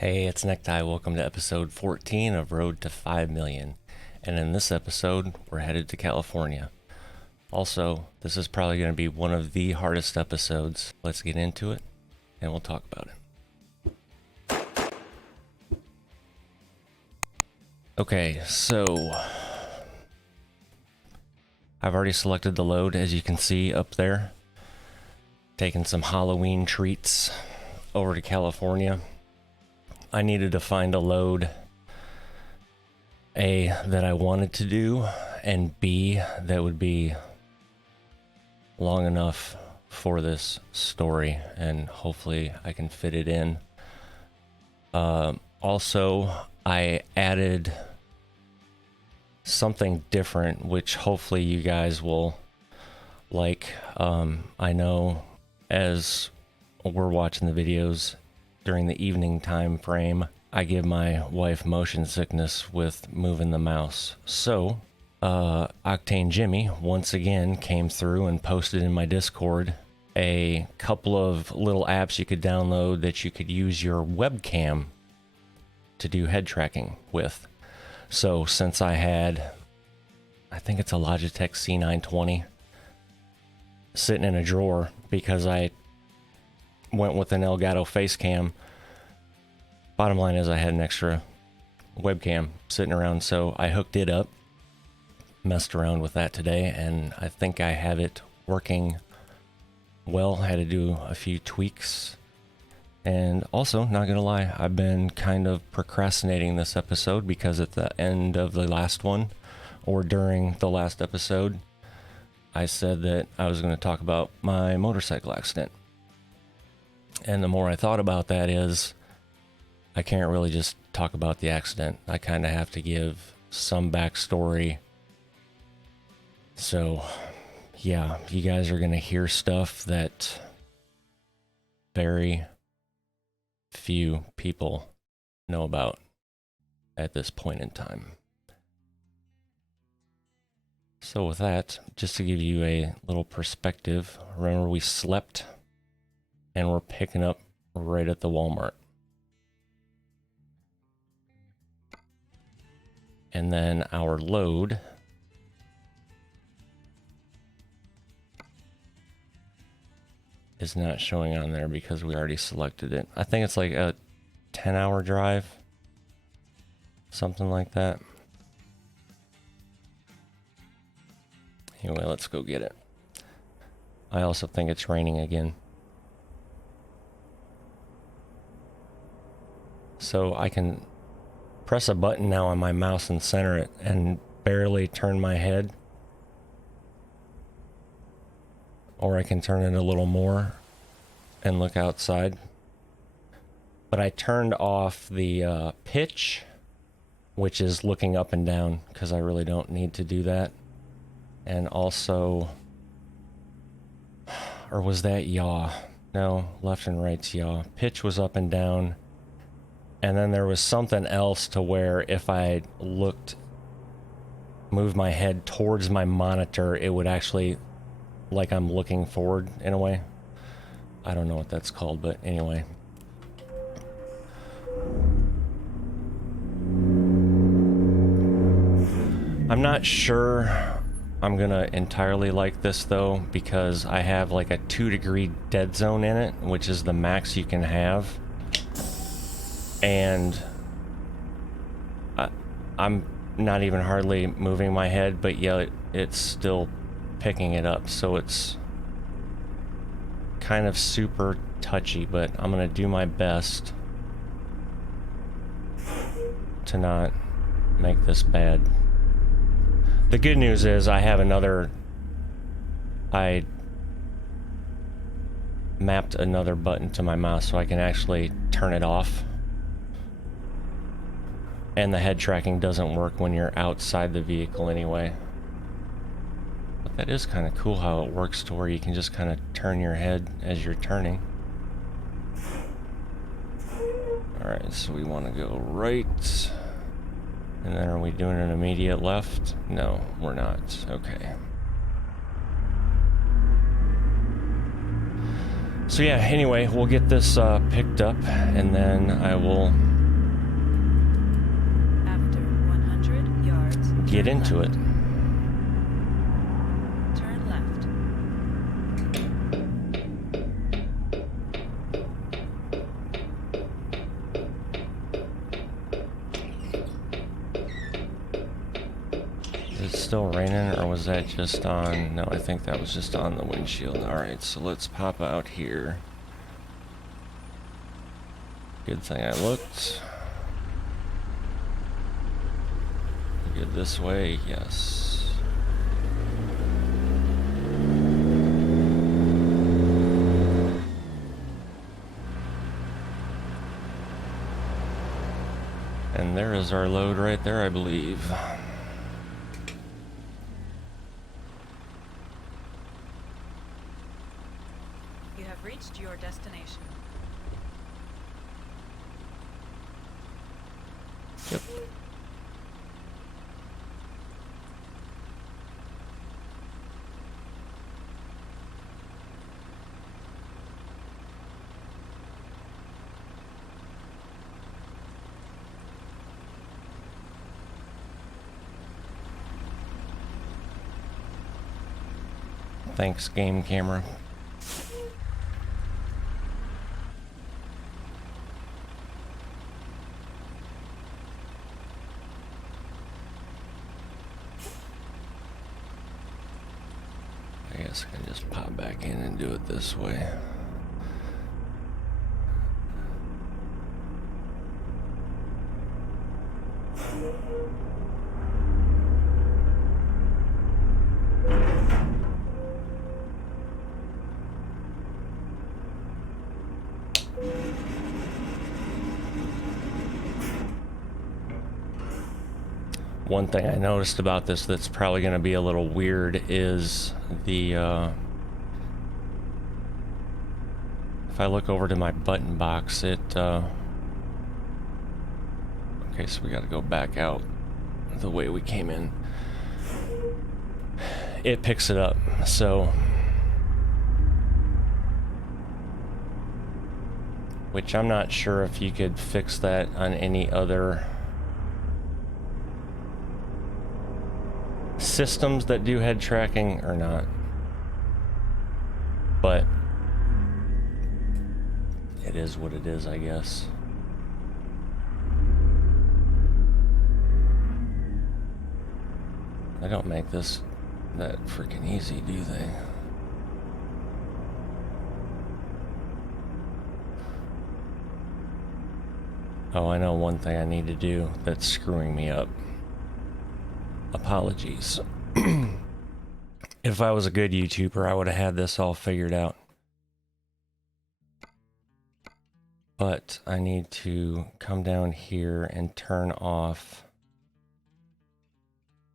Hey, it's Necktie. Welcome to episode 14 of Road to 5 Million. And in this episode, we're headed to California. Also, this is probably going to be one of the hardest episodes. Let's get into it, and we'll talk about it. Okay, so I've already selected the load, as you can see up there. Taking some Halloween treats over to California. I needed to find a load, A, that I wanted to do, and B, that would be long enough for this story, and hopefully I can fit it in. Also, I added something different, which hopefully you guys will like. I know as we're watching the videos, during the evening time frame, I give my wife motion sickness with moving the mouse. So, Octane Jimmy once again came through and posted in my Discord a couple of little apps you could download that you could use your webcam to do head tracking with. So, since I had, I think it's a Logitech C920 sitting in a drawer because I went with an Elgato face cam. Bottom line is I had an extra webcam sitting around, so I hooked it up, messed around with that today, and I think I have it working well. I had to do a few tweaks. And also, not gonna lie, I've been kind of procrastinating this episode because at the end of the last one, or during the last episode, I said that I was going to talk about my motorcycle accident. And the more I thought about that is, I can't really just talk about the accident. I kind of have to give some backstory. So, yeah, you guys are going to hear stuff that very few people know about at this point in time. So with that, just to give you a little perspective, remember we slept and we're picking up right at the Walmart. And then our load is not showing on there because we already selected it. I think it's like a 10-hour drive, something like that. Anyway, let's go get it. I also think it's raining again. So I can press a button now on my mouse and center it and barely turn my head. Or I can turn it a little more and look outside. But I turned off the pitch, which is looking up and down, because I really don't need to do that. And also, or was that yaw? No, left and right's yaw. Pitch was up and down. And then there was something else to where if I moved my head towards my monitor, it would actually, like I'm looking forward in a way. I don't know what that's called, but anyway. I'm not sure I'm gonna entirely like this though, because I have like a 2-degree dead zone in it, which is the max you can have. And I'm not even hardly moving my head, but yet it's still picking it up. So it's kind of super touchy, but I'm gonna do my best to not make this bad. The good news is I mapped another button to my mouse so I can actually turn it off. And the head tracking doesn't work when you're outside the vehicle anyway. But that is kind of cool how it works to where you can just kind of turn your head as you're turning. Alright, so we want to go right. And then are we doing an immediate left? No, we're not. Okay. So yeah, anyway, we'll get this picked up and then I will get into it. Turn left. Is it still raining, or was that just on... No, I think that was just on the windshield. Alright, so let's pop out here. Good thing I looked. Good this way, yes. And there is our load right there, I believe. You have reached your destination. Yep. Thanks, game camera. I guess I can just pop back in and do it this way. One thing I noticed about this that's probably going to be a little weird is the, if I look over to my button box, it, okay, so we got to go back out the way we came in. It picks it up, so, which I'm not sure if you could fix that on any other systems that do head tracking or not, but it is what it is, I guess. They don't make this that freaking easy, do they? Oh, I know one thing I need to do that's screwing me up. Apologies. If I was a good YouTuber, I would have had this all figured out. But I need to come down here and turn off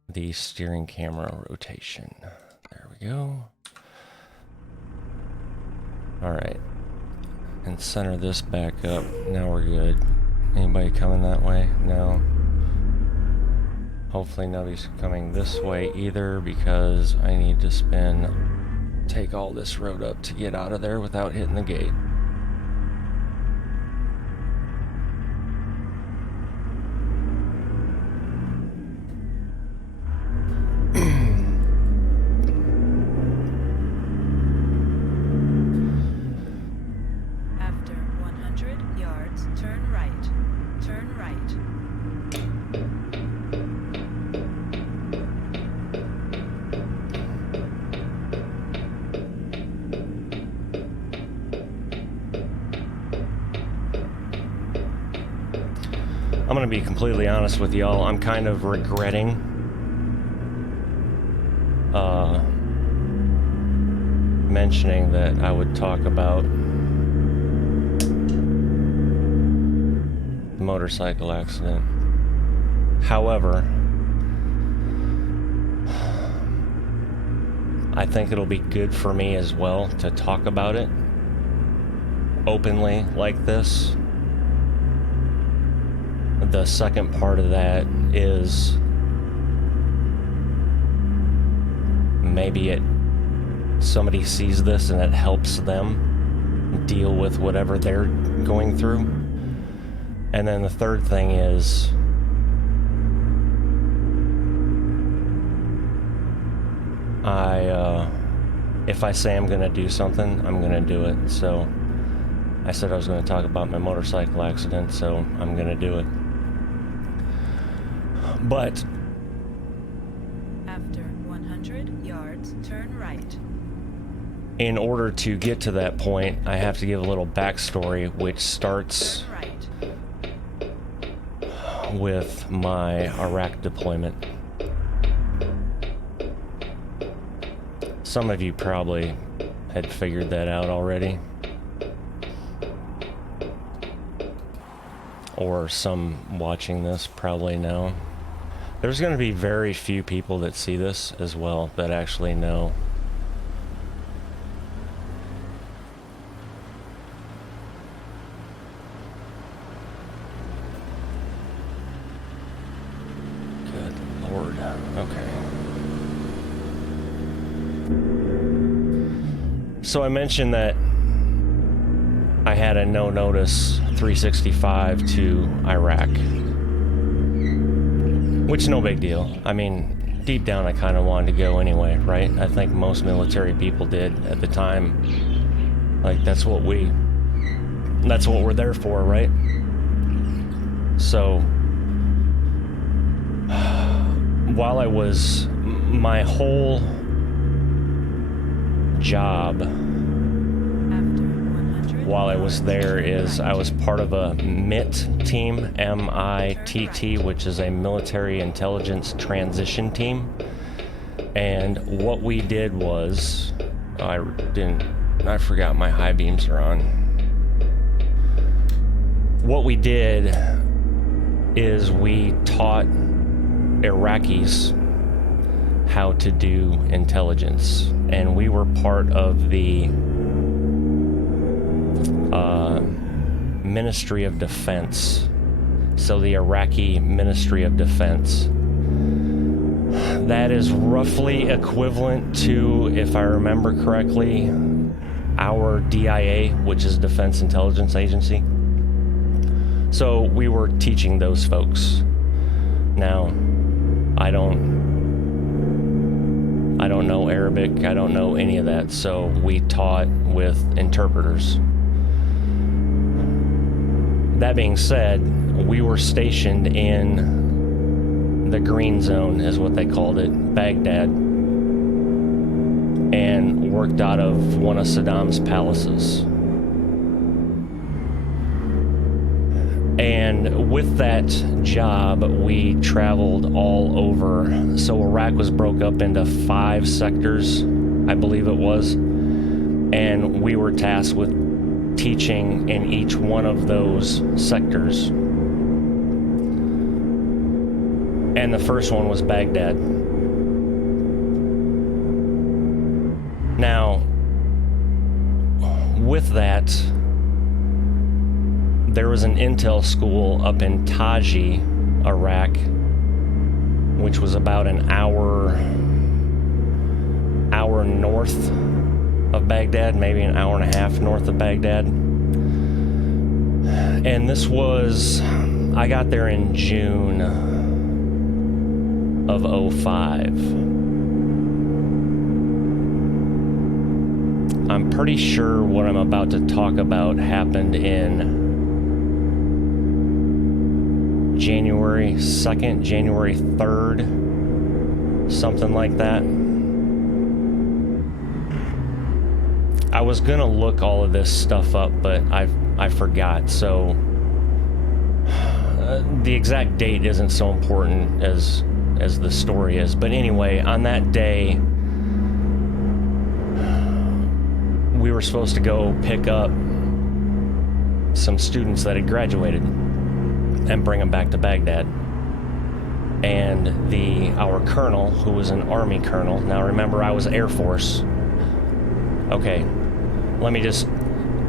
the steering camera rotation. There we go. Alright. And center this back up. Now we're good. Anybody coming that way? No. Hopefully nobody's coming this way either, because I need to take all this road up to get out of there without hitting the gate. After 100 yards, turn right. Turn right. I'm gonna be completely honest with y'all. I'm kind of regretting mentioning that I would talk about the motorcycle accident. However, I think it'll be good for me as well to talk about it openly like this. The second part of that is maybe somebody sees this and it helps them deal with whatever they're going through. And then the third thing is if I say I'm gonna do something, I'm gonna do it. So I said I was gonna talk about my motorcycle accident, so I'm gonna do it. But After 100 yards, turn right. in order to get to that point, I have to give a little backstory, which starts Turn right. with my Iraq deployment. Some of you probably had figured that out already. Or some watching this probably know. There's going to be very few people that see this as well that actually know. Good Lord. Okay. So I mentioned that I had a no-notice 365 to Iraq. Which, no big deal. I mean, deep down I kind of wanted to go anyway, right? I think most military people did at the time. Like, that's what we're there for, right? So, while I was, my whole job while I was there is I was part of a MITT team, M-I-T-T, which is a military intelligence transition team. And what we did was, I forgot my high beams are on. What we did is we taught Iraqis how to do intelligence. And we were part of the Ministry of Defense. So the Iraqi Ministry of Defense. That is roughly equivalent to, if I remember correctly, our DIA, which is Defense Intelligence Agency. So we were teaching those folks. Now, I don't know Arabic, I don't know any of that, so we taught with interpreters. That being said, we were stationed in the green zone, is what they called it, Baghdad, and worked out of one of Saddam's palaces. And with that job, we traveled all over. So Iraq was broke up into 5 sectors, I believe it was, and we were tasked with teaching in each one of those sectors. And the first one was Baghdad. Now, with that, there was an intel school up in Taji, Iraq, which was about an hour north of Baghdad, maybe an hour and a half north of Baghdad. And this was, I got there in June of 2005. I'm pretty sure what I'm about to talk about happened in January 2nd, January 3rd, something like that. I was gonna look all of this stuff up, but I forgot, so the exact date isn't so important as the story is. But anyway, on that day, we were supposed to go pick up some students that had graduated and bring them back to Baghdad. And our colonel, who was an Army colonel, now remember I was Air Force. Okay,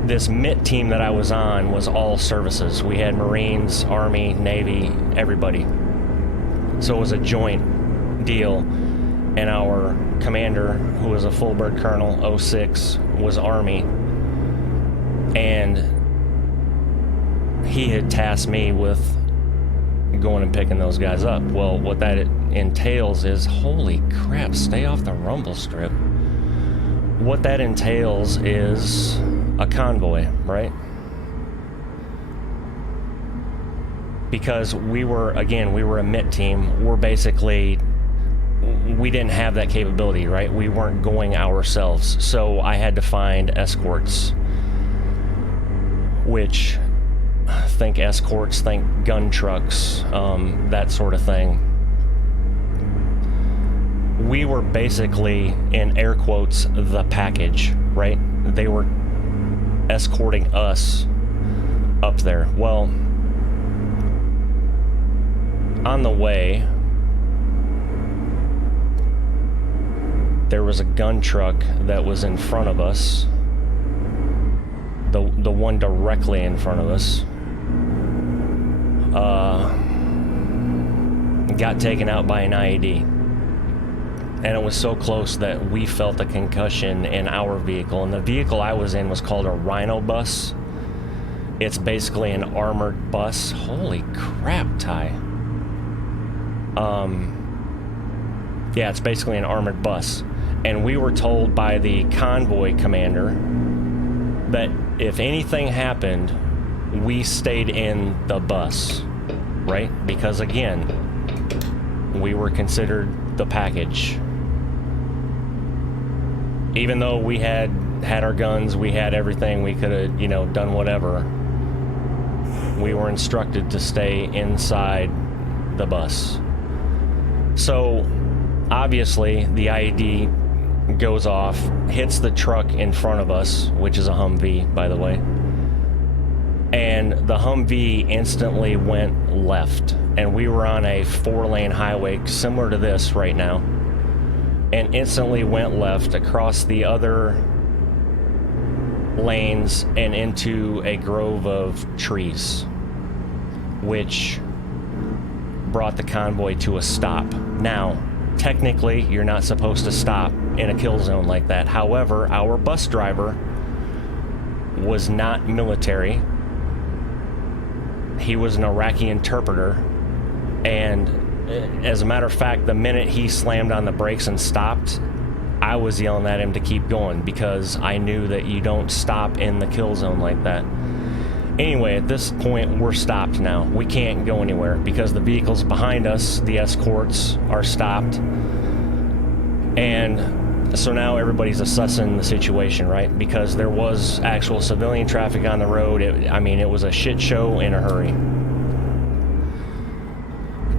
this MIT team that I was on was all services. We had Marines, Army, Navy, everybody. So it was a joint deal. And our commander, who was a full-bird colonel, 06, was Army. And he had tasked me with going and picking those guys up. Well, what that entails is, holy crap, stay off the rumble strip. What that entails is a convoy, right? Because we were a MIT team. We didn't have that capability, right? We weren't going ourselves. So I had to find escorts, which, think escorts, think gun trucks, that sort of thing. We were basically, in air quotes, the package, right? They were escorting us up there. Well, on the way, there was a gun truck that was in front of us, the one directly in front of us, got taken out by an IED. And it was so close that we felt a concussion in our vehicle. And the vehicle I was in was called a Rhino bus. It's basically an armored bus. Holy crap, Ty. Yeah, it's basically an armored bus. And we were told by the convoy commander that if anything happened, we stayed in the bus, right? Because again, we were considered the package. Even though we had our guns, we had everything, we could have, done whatever, we were instructed to stay inside the bus. So, obviously, the IED goes off, hits the truck in front of us, which is a Humvee, by the way. And the Humvee instantly went left. And we were on a 4-lane highway similar to this right now. And instantly went left across the other lanes and into a grove of trees, which brought the convoy to a stop. Now, technically, you're not supposed to stop in a kill zone like that. However, our bus driver was not military. He was an Iraqi interpreter. And as a matter of fact, the minute he slammed on the brakes and stopped, I was yelling at him to keep going because I knew that you don't stop in the kill zone like that. Anyway, at this point, we're stopped now. We can't go anywhere because the vehicles behind us, the escorts, are stopped. And so now everybody's assessing the situation, right? Because there was actual civilian traffic on the road. It was a shit show in a hurry.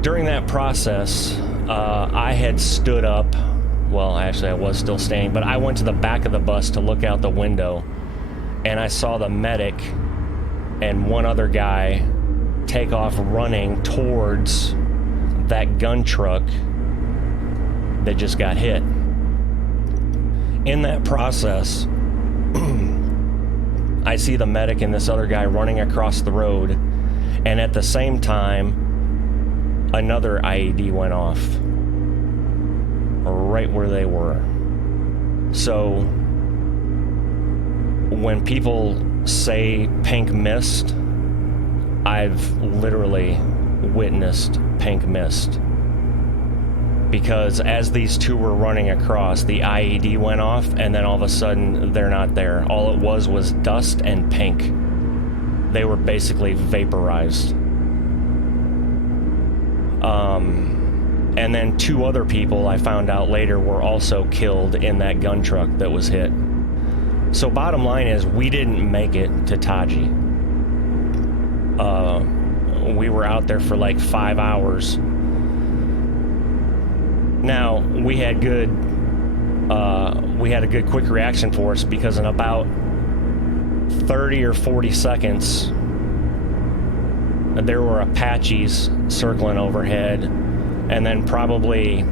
During that process, I had stood up. Well, actually, I was still standing, but I went to the back of the bus to look out the window, and I saw the medic and one other guy take off running towards that gun truck that just got hit. In that process, I see the medic and this other guy running across the road, and at the same time, another IED went off right where they were. So when people say pink mist, I've literally witnessed pink mist. Because as these two were running across, the IED went off, and then all of a sudden they're not there. All it was dust and pink. They were basically vaporized. And then 2 other people I found out later were also killed in that gun truck that was hit. So bottom line is, we didn't make it to Taji. We were out there for like 5 hours. Now, we had a good quick reaction force, because in about 30 or 40 seconds, there were Apaches circling overhead. And then probably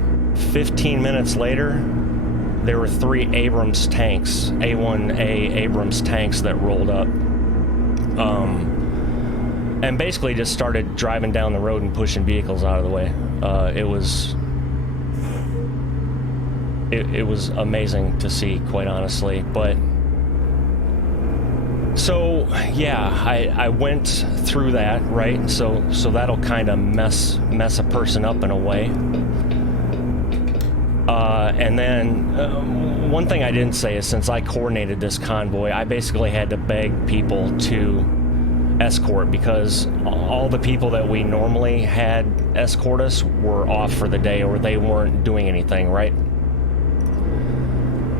15 minutes later, there were 3 Abrams tanks, A1A Abrams tanks that rolled up. And basically just started driving down the road and pushing vehicles out of the way. It was amazing to see, quite honestly. But so yeah, I went through that, right? So that'll kind of mess a person up in a way. And then one thing I didn't say is since I coordinated this convoy, I basically had to beg people to escort because all the people that we normally had escort us were off for the day or they weren't doing anything, right?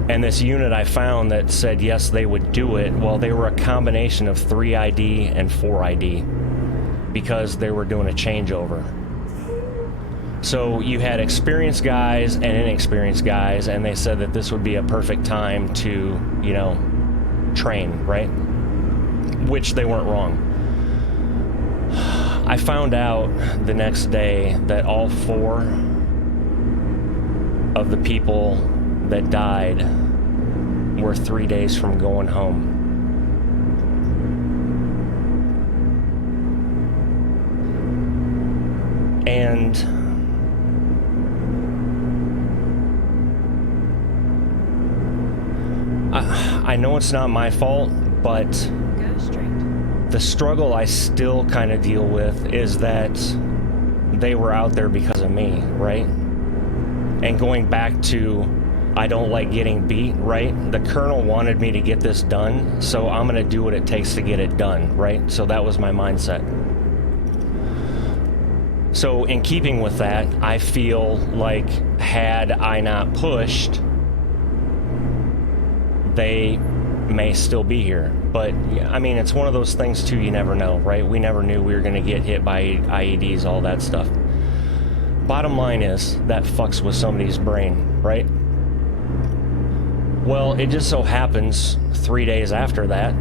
And this unit I found that said yes, they would do it, well, they were a combination of 3ID and 4ID because they were doing a changeover. So you had experienced guys and inexperienced guys, and they said that this would be a perfect time to, you know, train, right? Which they weren't wrong. I found out the next day that all 4 of the people that died were 3 days from going home. And I know it's not my fault, but Go straight. the struggle I still kind of deal with is that they were out there because of me, right? And going back to I don't like getting beat, right? The colonel wanted me to get this done, so I'm going to do what it takes to get it done, right? So that was my mindset. So in keeping with that, I feel like had I not pushed, they may still be here. But I mean, it's one of those things too, you never know, right? We never knew we were going to get hit by IEDs, all that stuff. Bottom line is that fucks with somebody's brain, right? Well, it just so happens 3 days after that,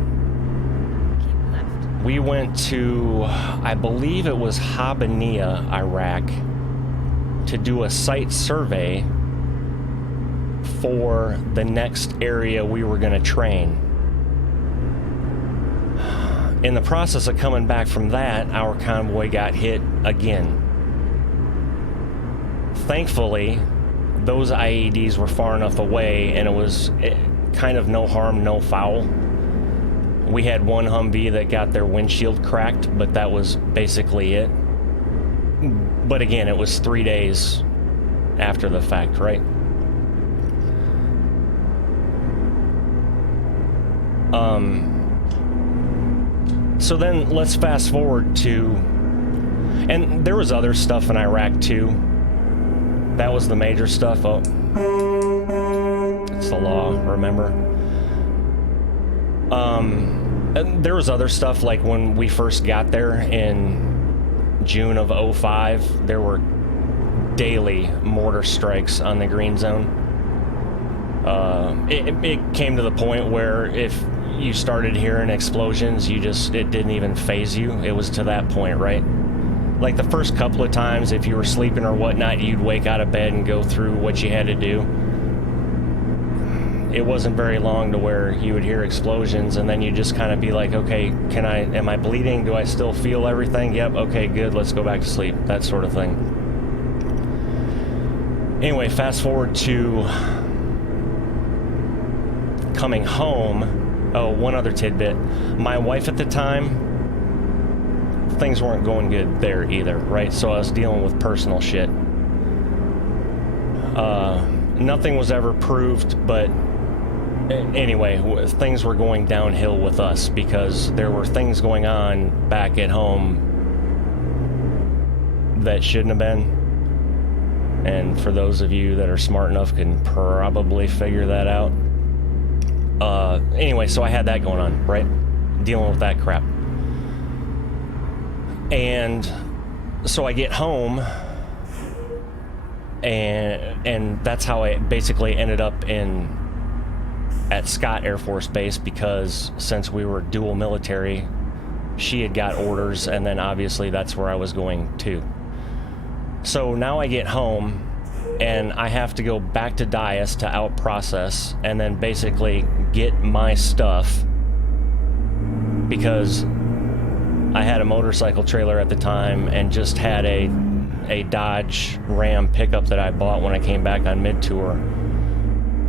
Keep left. we went to, I believe it was Habaniya, Iraq, to do a site survey for the next area we were going to train. In the process of coming back from that, our convoy got hit again. Thankfully, those IEDs were far enough away and it was kind of no harm, no foul. We had one Humvee that got their windshield cracked, but that was basically it. But again, it was 3 days after the fact, right? So then let's fast forward to, and there was other stuff in Iraq too. That was the major stuff. Oh, it's the law, remember? And there was other stuff like when we first got there in June of 05, there were daily mortar strikes on the green zone. It came to the point where if you started hearing explosions, it didn't even faze you. It was to that point, right? Like the first couple of times, if you were sleeping or whatnot, you'd wake out of bed and go through what you had to do. It wasn't very long to where you would hear explosions, and then you just kind of be like, okay, am I bleeding? Do I still feel everything? Yep, okay, good, let's go back to sleep. That sort of thing. Anyway, fast forward to coming home. Oh, one other tidbit. My wife at the time, things weren't going good there either, right? So I was dealing with personal shit. Nothing was ever proved, but anyway, things were going downhill with us because there were things going on back at home that shouldn't have been. And for those of you that are smart enough can probably figure that out. Anyway, so I had that going on, right? Dealing with that crap. And so I get home, and that's how I basically ended up at Scott Air Force Base, because since we were dual military, she had got orders, and then obviously that's where I was going to. So now I get home, and I have to go back to Dias to out-process, and then basically get my stuff, because I had a motorcycle trailer at the time, and just had a Dodge Ram pickup that I bought when I came back on mid-tour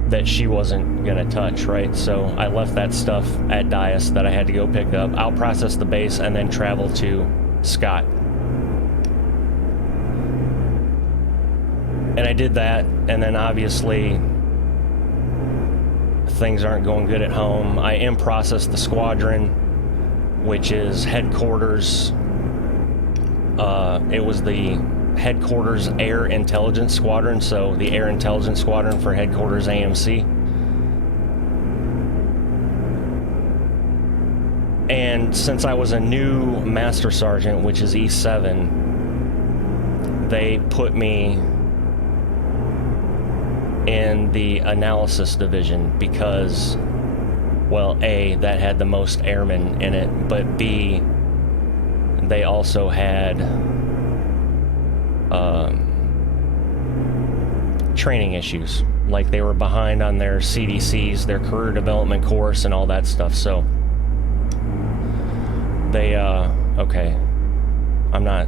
that she wasn't gonna touch, right? So I left that stuff at Dias that I had to go pick up, out-process the base, and then travel to Scott. And And I did that, and then obviously things aren't going good at home. I in-processed the squadron, which is headquarters. It was the headquarters Air Intelligence Squadron, so the Air Intelligence Squadron for headquarters AMC. And since I was a new Master Sergeant, which is E7, they put me in the analysis division because, well, A, that had the most airmen in it, but B, they also had training issues. Like, they were behind on their CDCs, their career development course, and all that stuff. So they, okay, I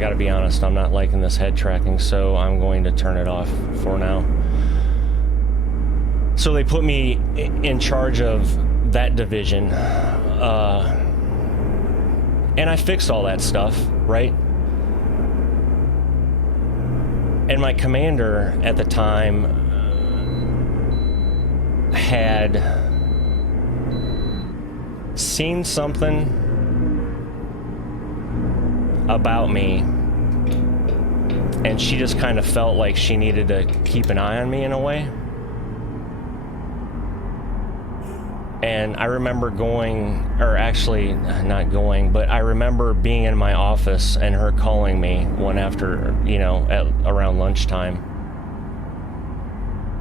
gotta be honest, I'm not liking this head tracking, so I'm going to turn it off for now. So they put me in charge of that division, and I fixed all that stuff, right? And my commander at the time had seen something about me, and she just kind of felt like she needed to keep an eye on me in a way. And I remember going, or actually not going, but I remember being in my office and her calling me one after, you know, at around lunchtime.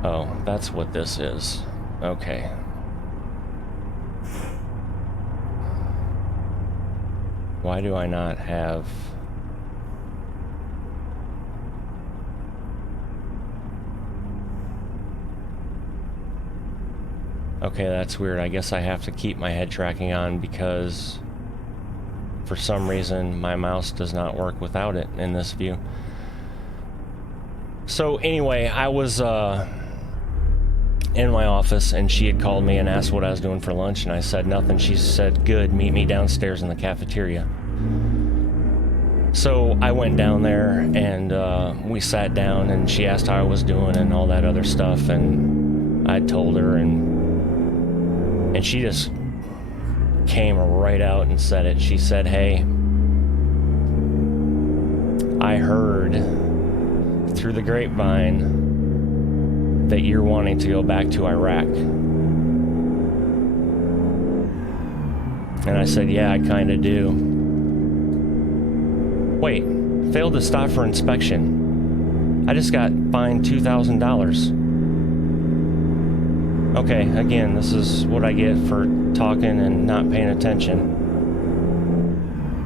Oh, that's what this is. Okay. Why do I not have... Okay, that's weird. I guess I have to keep my head tracking on because for some reason my mouse does not work without it in this view. So anyway, I was in my office and she had called me and asked what I was doing for lunch, and I said nothing. She said, good, meet me downstairs in the cafeteria. So I went down there and we sat down and she asked how I was doing and all that other stuff, and I told her, and she just came right out and said it. She said, hey, I heard through the grapevine that you're wanting to go back to Iraq. And I said, yeah, I kind of do. Wait, failed to stop for inspection. I just got fined $2,000. Okay, again, this is what I get for talking and not paying attention.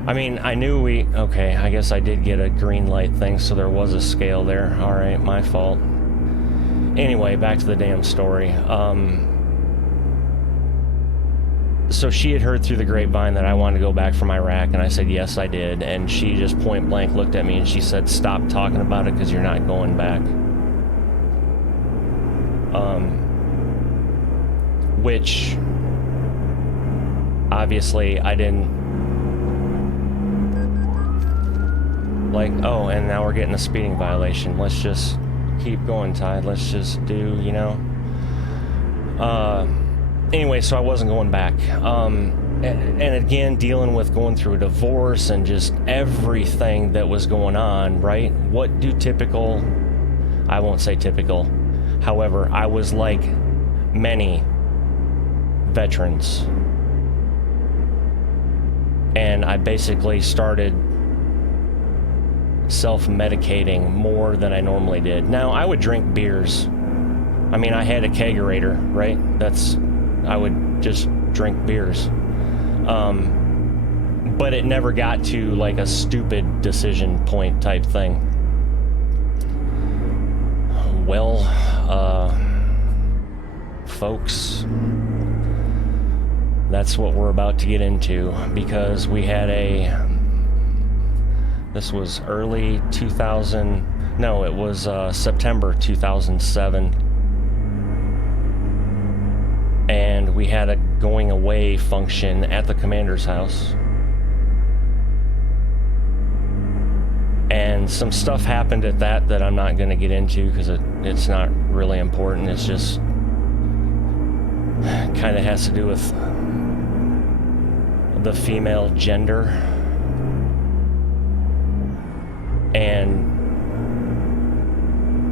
I mean, I knew okay, I guess I did get a green light thing, so there was a scale there. Alright, my fault. Anyway, back to the damn story. So she had heard through the grapevine that I wanted to go back from Iraq, and I said, yes, I did. And she just point blank looked at me and she said, stop talking about it because you're not going back. Which, obviously, I didn't like. Oh, and now we're getting a speeding violation. Let's just keep going, Ty. Let's just do, you know. Anyway, so I wasn't going back. And again, dealing with going through a divorce and just everything that was going on, right? What do typical, I won't say typical, however, I was like many veterans. And I basically started self-medicating more than I normally did. Now, I would drink beers. I mean, I had a kegerator, right? I would just drink beers. But it never got to like a stupid decision point type thing. Well, folks, that's what we're about to get into, because we had this was early 2000, no, it was September 2007, and we had a going away function at the commander's house, and And some stuff happened at that I'm not going to get into because it's not really important. It's just kind of has to do with the female gender. And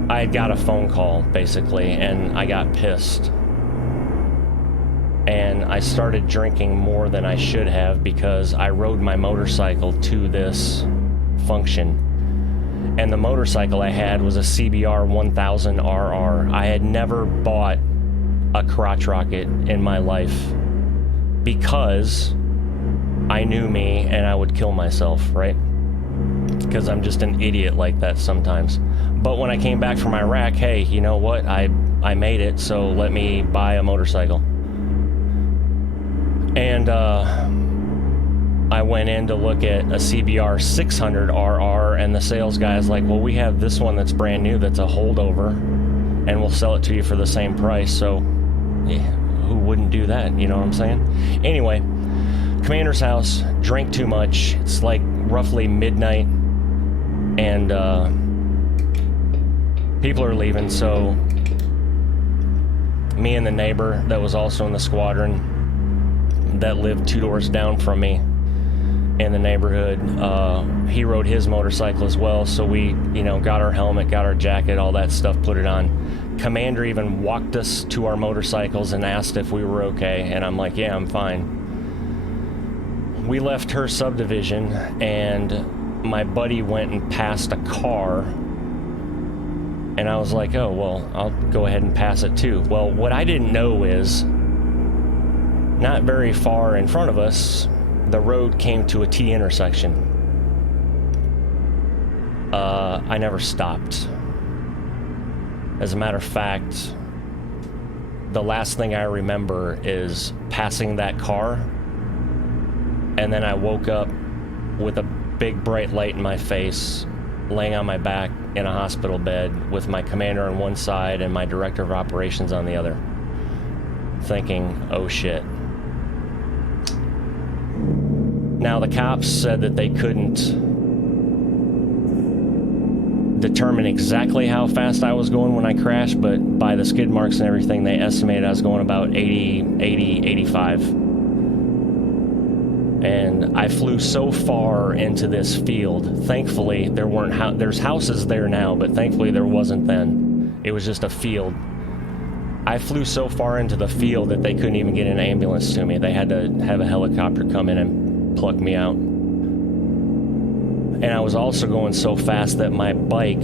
I got a phone call, basically, and I got pissed. And I started drinking more than I should have because I rode my motorcycle to this function. And the motorcycle I had was a CBR 1000RR. I had never bought a crotch rocket in my life because I knew me and I would kill myself, right? Because I'm just an idiot like that sometimes. But when I came back from Iraq, hey, you know what? I made it, so let me buy a motorcycle. And I went in to look at a CBR 600RR, and the sales guy is like, well, we have this one that's brand new that's a holdover, and we'll sell it to you for the same price. So, yeah, who wouldn't do that? You know what I'm saying? Anyway, Commander's house, drank too much. It's like roughly midnight, and people are leaving, so me and the neighbor that was also in the squadron that lived 2 doors down from me in the neighborhood, he rode his motorcycle as well, so we, got our helmet, got our jacket, all that stuff, put it on. Commander even walked us to our motorcycles and asked if we were okay, and I'm like, yeah, I'm fine. We left her subdivision, and my buddy went and passed a car, and I was like, oh, well, I'll go ahead and pass it too. Well, what I didn't know is, not very far in front of us, the road came to a T intersection. I never stopped. As a matter of fact, the last thing I remember is passing that car, and then I woke up with a big bright light in my face, laying on my back in a hospital bed with my commander on one side and my director of operations on the other, thinking, oh shit. Now, the cops said that they couldn't determine exactly how fast I was going when I crashed, but by the skid marks and everything, they estimated I was going about 80, 85. And I flew so far into this field. Thankfully, there's houses there now, but thankfully there wasn't then. It was just a field. I flew so far into the field that they couldn't even get an ambulance to me. They had to have a helicopter come in and pluck me out. And I was also going so fast that my bike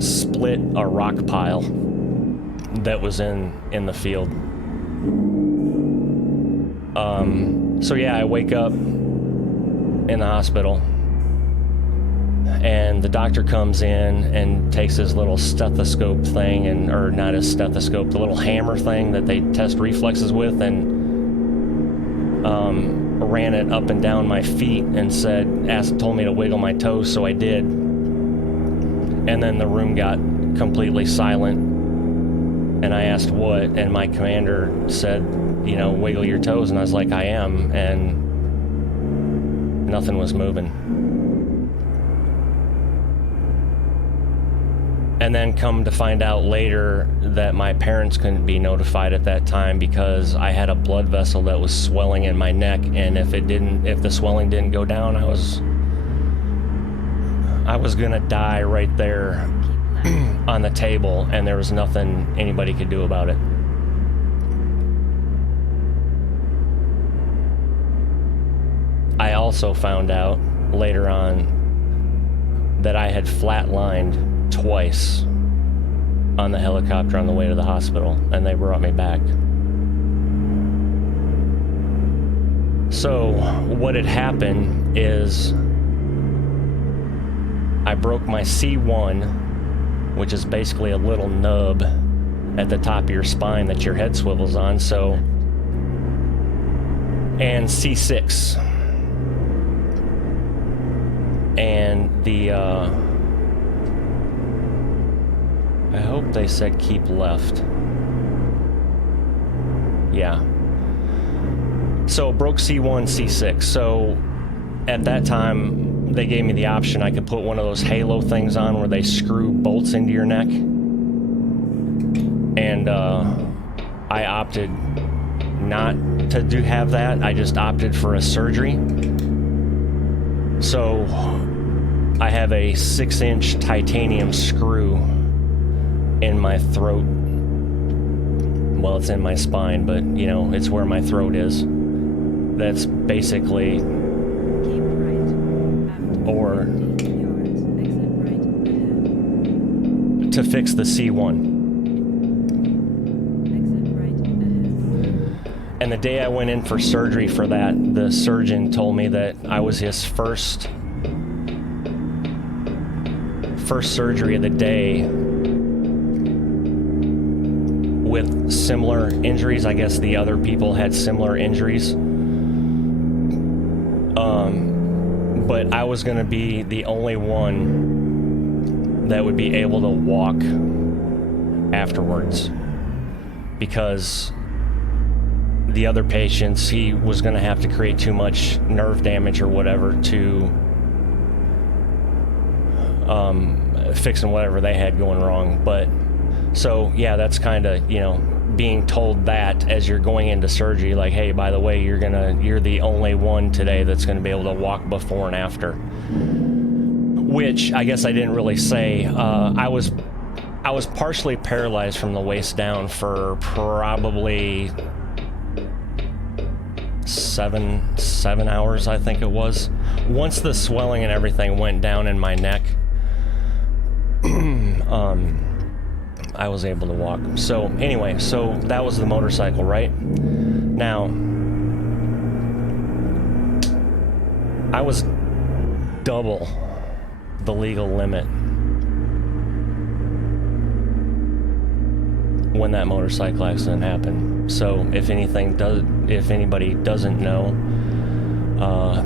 split a rock pile that was in the field. So yeah, I wake up in the hospital, and the doctor comes in and takes his little stethoscope thing, or not his stethoscope, the little hammer thing that they test reflexes with, and ran it up and down my feet and told me to wiggle my toes, so I did. And then the room got completely silent, and I asked what, and my commander said, wiggle your toes, and I was like, I am, and nothing was moving. And then come to find out later that my parents couldn't be notified at that time because I had a blood vessel that was swelling in my neck, and if the swelling didn't go down, I was gonna die right there on the table, and there was nothing anybody could do about it. I also found out later on that I had flatlined twice on the helicopter on the way to the hospital, and they brought me back. So what had happened is I broke my C1, which is basically a little nub at the top of your spine that your head swivels on, and C6. And I hope they said keep left. Yeah. So broke C1, C6. So at that time, they gave me the option. I could put one of those halo things on where they screw bolts into your neck. And I opted not to have that. I just opted for a surgery. So I have a 6-inch titanium screw in my throat. Well, it's in my spine, but you know, it's where my throat is. That's basically, Keep right. After or 15 yards, exit right ahead. to fix the C1. Exit right ahead. And the day I went in for surgery for that, the surgeon told me that I was his first surgery of the day with similar injuries. I guess the other people had similar injuries. But I was going to be the only one that would be able to walk afterwards, because the other patients, he was going to have to create too much nerve damage or whatever to fixing whatever they had going wrong. But so yeah, that's kind of, you know, being told that as you're going into surgery, like, hey, by the way, you're the only one today that's going to be able to walk before and after. Which I guess I didn't really say. I was partially paralyzed from the waist down for probably seven hours, I think it was. Once the swelling and everything went down in my neck, I was able to walk. So anyway, so that was the motorcycle, right? Now, I was double the legal limit when that motorcycle accident happened. So if anybody doesn't know,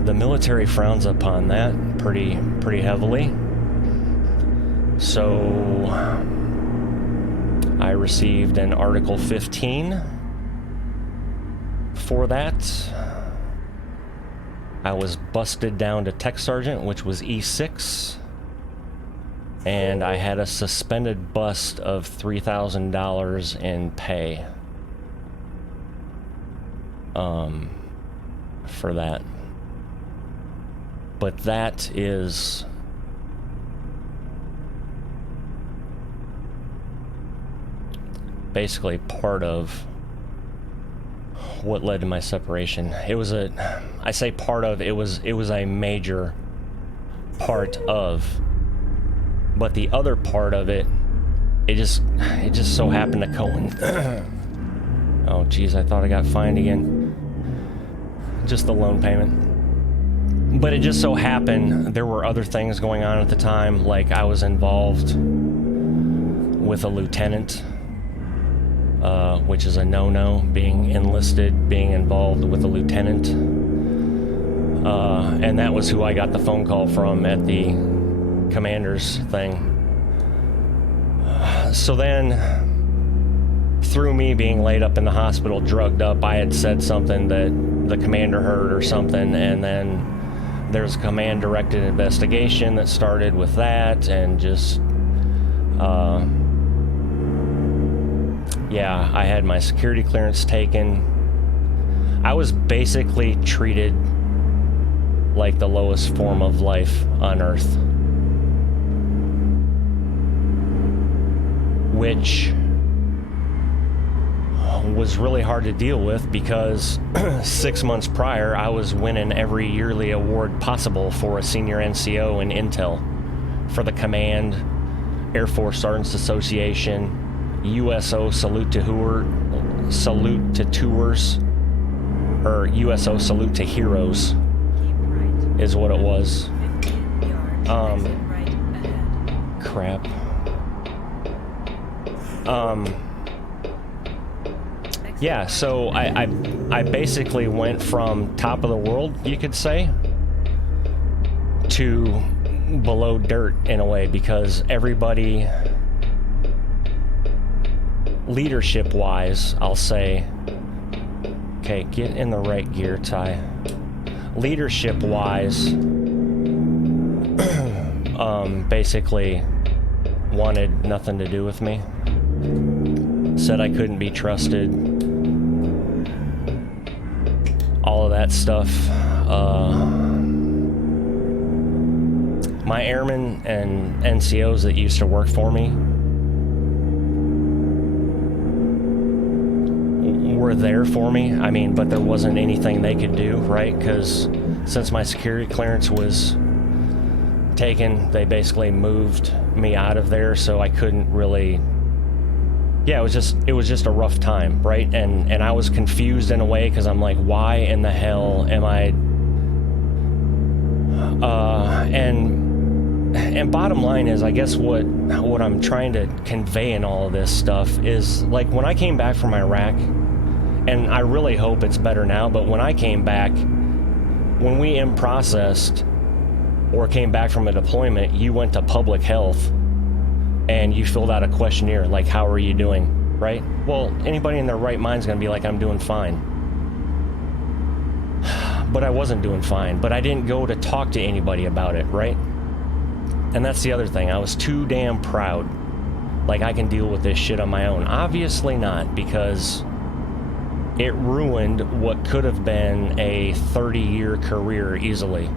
the military frowns upon that pretty heavily. So I received an Article 15 for that. I was busted down to Tech Sergeant, which was E6. And I had a suspended bust of $3,000 in pay. For that. But that is basically part of what led to my separation. It was I say part of, it was a major part of, but the other part of it, it just so happened to coincide. Oh geez, I thought I got fined again. Just the loan payment. But it just so happened there were other things going on at the time, like I was involved with a lieutenant, which is a no-no, being enlisted, being involved with a lieutenant. And that was who I got the phone call from at the commander's thing. So then, through me being laid up in the hospital, drugged up, I had said something that the commander heard or something, and then there's a command-directed investigation that started with that, and just, yeah, I had my security clearance taken. I was basically treated like the lowest form of life on Earth. Which was really hard to deal with, because 6 months prior, I was winning every yearly award possible for a senior NCO in Intel, for the Command, Air Force Sergeants Association, USO Salute to Tours, or USO Salute to Heroes, is what it was. Crap. Yeah, so I basically went from top of the world, you could say, to below dirt in a way, because everybody, leadership wise, I'll say, okay, get in the right gear, Ty. Leadership wise, basically wanted nothing to do with me. Said I couldn't be trusted. All of that stuff. My airmen and NCOs that used to work for me were there for me. I mean, but there wasn't anything they could do, right? Because since my security clearance was taken, they basically moved me out of there, so I couldn't really. Yeah, it was just a rough time, right? And I was confused in a way because I'm like, why in the hell am I? And bottom line is, I guess what I'm trying to convey in all of this stuff is, like, when I came back from Iraq, and I really hope it's better now, but when I came back, when we in-processed or came back from a deployment, you went to public health and you filled out a questionnaire, like, how are you doing, right? Well, anybody in their right mind is going to be like, I'm doing fine. But I wasn't doing fine, but I didn't go to talk to anybody about it, right? And that's the other thing. I was too damn proud. Like, I can deal with this shit on my own. Obviously not, because it ruined what could have been a 30-year career easily.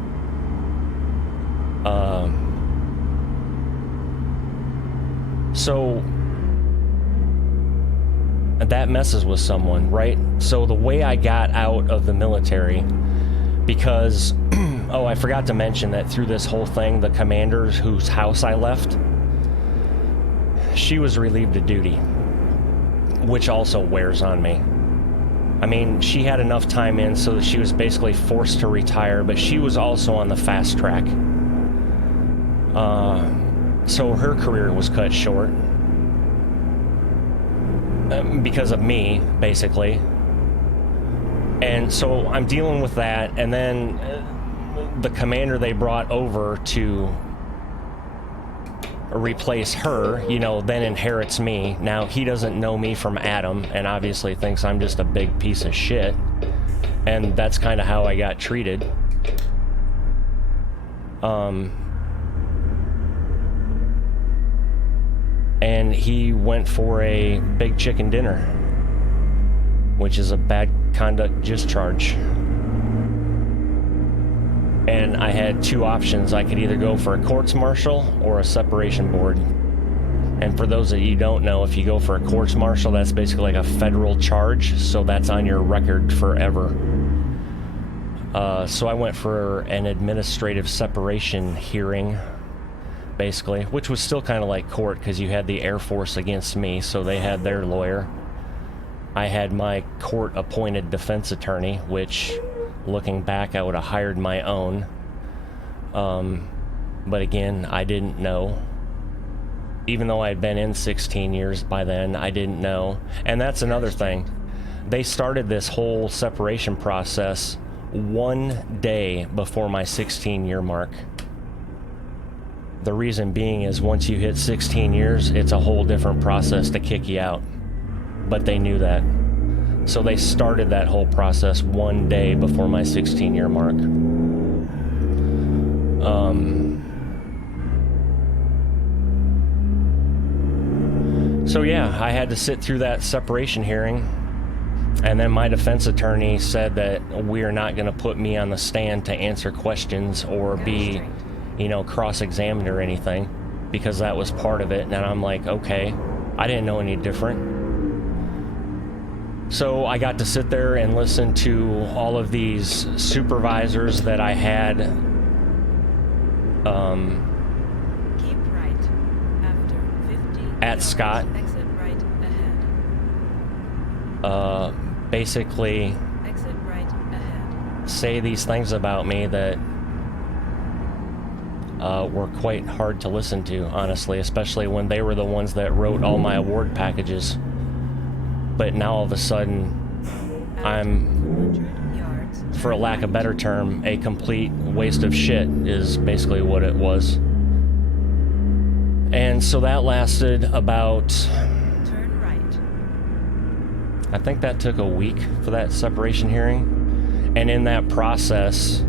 So that messes with someone, right? So the way I got out of the military, because oh, I forgot to mention that through this whole thing, the commander whose house I left, she was relieved of duty, which also wears on me. I mean, she had enough time in so that she was basically forced to retire, but she was also on the fast track. So her career was cut short because of me, basically. And so I'm dealing with that, and then the commander they brought over to replace her, you know, then inherits me. Now, he doesn't know me from Adam, and obviously thinks I'm just a big piece of shit. And that's kind of how I got treated. And he went for a big chicken dinner, which is a bad conduct discharge. And I had two options. I could either go for a courts-martial or a separation board. And for those of you who don't know, if you go for a courts-martial, that's basically like a federal charge, so that's on your record forever. So I went for an administrative separation hearing, basically, which was still kind of like court, because you had the Air Force against me, so they had their lawyer. I had my court-appointed defense attorney, which, looking back, I would have hired my own. But again, I didn't know. Even though I had been in 16 years by then, I didn't know. And that's another thing. They started this whole separation process 1 day before my 16-year mark. The reason being is once you hit 16 years, it's a whole different process to kick you out. But they knew that. So they started that whole process 1 day before my 16-year mark. So yeah, I had to sit through that separation hearing. And then my defense attorney said that we're not going to put me on the stand to answer questions or be, you know, cross-examined or anything, because that was part of it. And I'm like, okay, I didn't know any different. So I got to sit there and listen to all of these supervisors that I had. Keep right after 50 At Scott. Exit right ahead. Basically Exit right ahead. say these things about me that were quite hard to listen to, honestly, especially when they were the ones that wrote all my award packages. But now all of a sudden, I'm, 100 yards. for a lack of a better term, a complete waste of shit is basically what it was. And so that lasted about, Turn right. I think that took a week for that separation hearing. And in that process,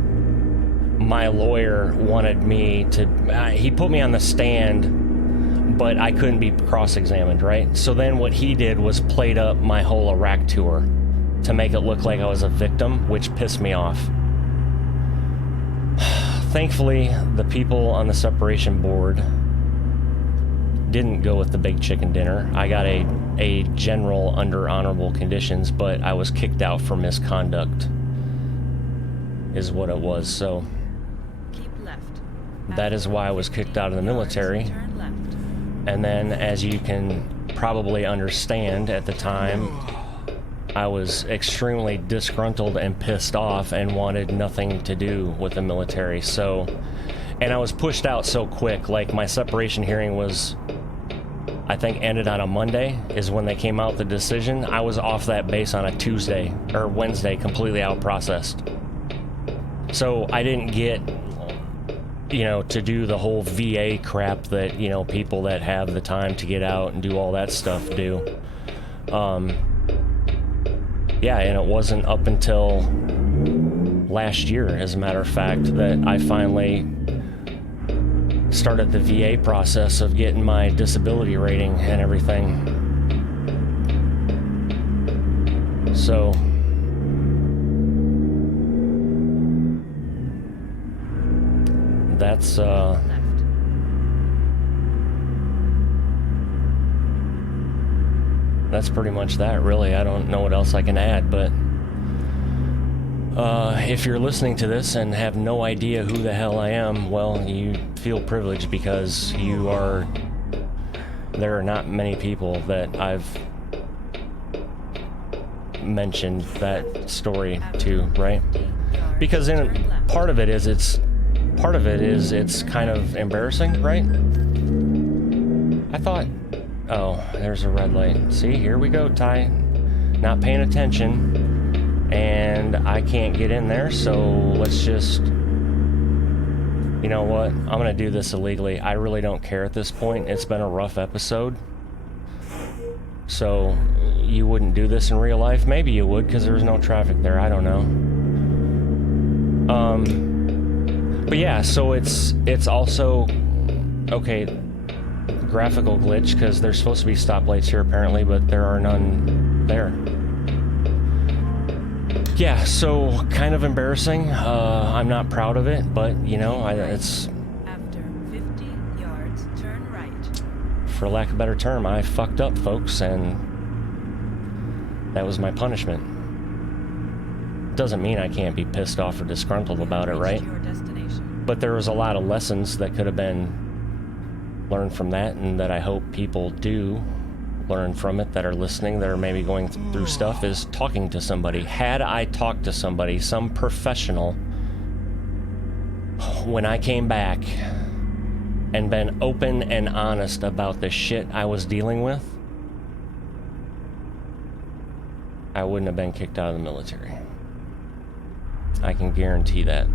my lawyer wanted me to, he put me on the stand, but I couldn't be cross-examined, right? So then what he did was played up my whole Iraq tour to make it look like I was a victim, which pissed me off. Thankfully, the people on the separation board didn't go with the big chicken dinner. I got a general under honorable conditions, but I was kicked out for misconduct, is what it was. So Keep left. that is why I was kicked out of the military. Turn left. And then, as you can probably understand, at the time, I was extremely disgruntled and pissed off and wanted nothing to do with the military. So, and I was pushed out so quick. Like, my separation hearing was, I think, ended on a Monday is when they came out with the decision. I was off that base on a Tuesday or Wednesday, completely out processed. So I didn't get, you know, to do the whole VA crap that, you know, people that have the time to get out and do all that stuff do. Yeah, and it wasn't up until last year, as a matter of fact, that I finally started the VA process of getting my disability rating and everything. So that's Left. that's pretty much that, really. I don't know what else I can add, but if you're listening to this and have no idea who the hell I am, well, you feel privileged, because there are not many people that I've mentioned that story to, right? Because part of it is it's kind of embarrassing, right? I thought, oh, there's a red light. See, here we go, Ty. Not paying attention. And I can't get in there, so let's just... You know what? I'm gonna do this illegally. I really don't care at this point. It's been a rough episode. So, you wouldn't do this in real life? Maybe you would, because there's no traffic there. I don't know. But yeah, so it's also... Okay, graphical glitch, because there's supposed to be stoplights here apparently, but there are none there. Yeah, so kind of embarrassing. I'm not proud of it, but you know, it's... After 50 yards, turn right. For lack of a better term, I fucked up, folks, and that was my punishment. Doesn't mean I can't be pissed off or disgruntled about it, right? Your destination. But there was a lot of lessons that could have been learned from that, and that I hope people do learn from it that are listening, that are maybe going through stuff, is talking to somebody. Had I talked to somebody, some professional, when I came back and been open and honest about the shit I was dealing with, I wouldn't have been kicked out of the military. I can guarantee that.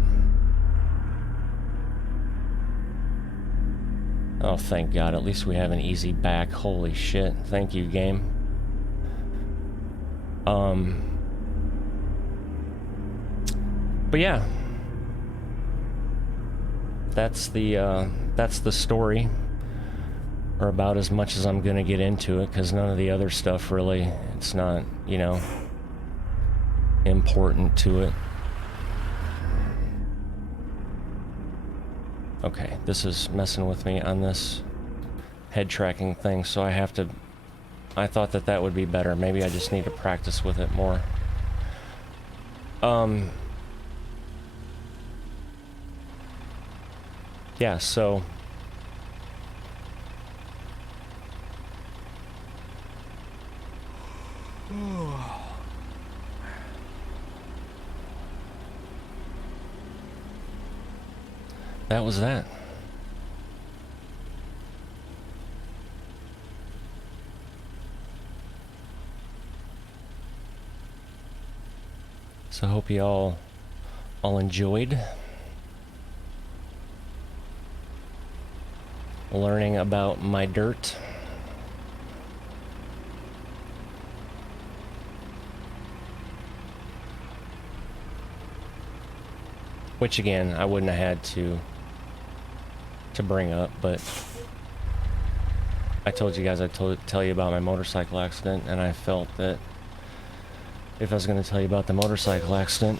Oh, thank God. At least we have an easy back. Holy shit. Thank you, game. But yeah. That's the story. Or about as much as I'm gonna get into it, because none of the other stuff really, it's not, you know, important to it. Okay, this is messing with me on this head tracking thing, so I thought that would be better. Maybe I just need to practice with it more. Yeah, so... that was that. So I hope you all enjoyed learning about my dirt. which again, I wouldn't have had to bring up, but I told you guys I'd tell you about my motorcycle accident, and I felt that if I was going to tell you about the motorcycle accident,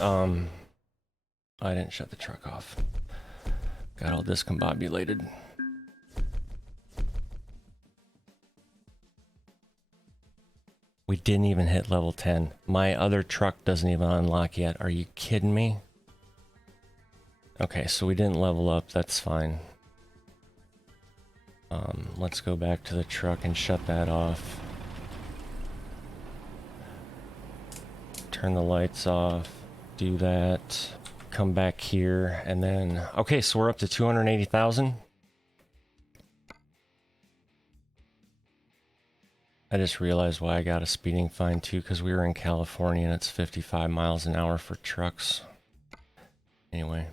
I didn't shut the truck off. Got all discombobulated. We didn't even hit level 10. My other truck doesn't even unlock yet. Are you kidding me? Okay, so we didn't level up. That's fine. Let's go back to the truck and shut that off. Turn the lights off. Do that. Come back here, and then... Okay, so we're up to 280,000. I just realized why I got a speeding fine too, because we were in California and it's 55 miles an hour for trucks. Anyway.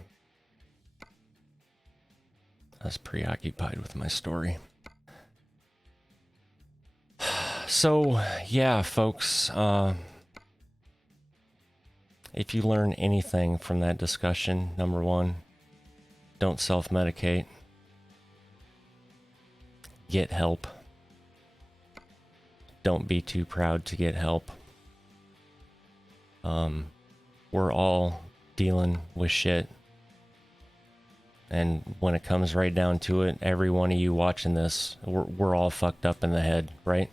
I was preoccupied with my story. So, yeah, folks, if you learn anything from that discussion, number one, don't self-medicate. Get help. Don't be too proud to get help. We're all dealing with shit. And when it comes right down to it, every one of you watching this, we're all fucked up in the head, right?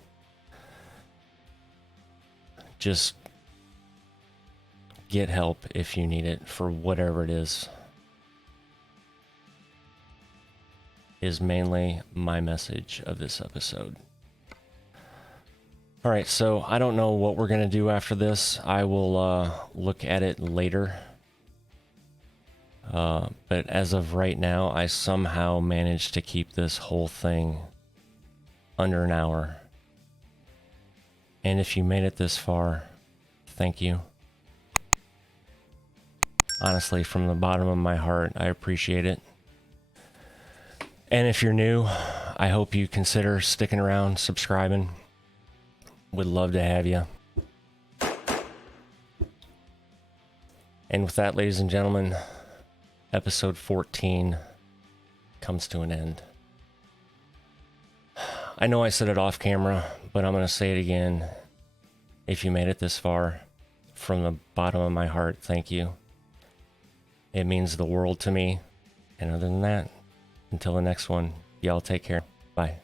Just get help if you need it for whatever it is mainly my message of this episode. All right, so I don't know what we're going to do after this. I will look at it later. But as of right now, I somehow managed to keep this whole thing under an hour. And if you made it this far, thank you. Honestly, from the bottom of my heart, I appreciate it. And if you're new, I hope you consider sticking around, subscribing. Would love to have you. And with that, ladies and gentlemen, episode 14 comes to an end. I know I said it off camera, but I'm going to say it again. If you made it this far, from the bottom of my heart, thank you. It means the world to me. And other than that, until the next one, y'all take care. Bye.